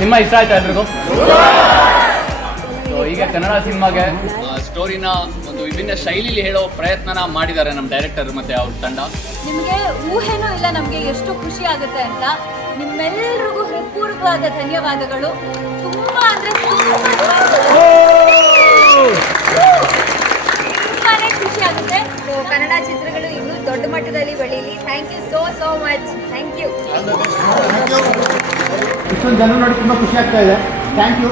Cinema ಇಷ್ಟ ಆಯ್ತಾ ಎಲ್ರಿಗೂ? ಸೊ ಈಗ ಕನ್ನಡ ಸಿನಿಮಾಗೆ ಸ್ಟೋರಿನ ಒಂದು ವಿಭಿನ್ನ ಶೈಲಿಲಿ ಹೇಳೋ ಪ್ರಯತ್ನನ ಮಾಡಿದ್ದಾರೆ ನಮ್ಮ ಡೈರೆಕ್ಟರ್ ಮತ್ತು ಅವ್ರ ತಂಡ. ನಿಮಗೆ ಊಹೆನೂ ಇಲ್ಲ ನಮಗೆ ಎಷ್ಟು ಖುಷಿ ಆಗುತ್ತೆ ಅಂತ. ನಿಮ್ಮೆಲ್ಲರಿಗೂ ಹೃತ್ಪೂರ್ವಕವಾದ ಧನ್ಯವಾದಗಳು. ತುಂಬಾ ಅಂದರೆ ತುಂಬಾನೇ ಖುಷಿ ಆಗುತ್ತೆ. ಸೊ ಕನ್ನಡ ಚಿತ್ರಗಳು ಇನ್ನೂ ದೊಡ್ಡ ಮಟ್ಟದಲ್ಲಿ ಬೆಳೀಲಿ. Thank you so much. Thank you. ಇಷ್ಟೊಂದು ಜನ ನೋಡಿ ತುಂಬ ಖುಷಿ ಆಗ್ತಾ ಇದೆ. Thank you.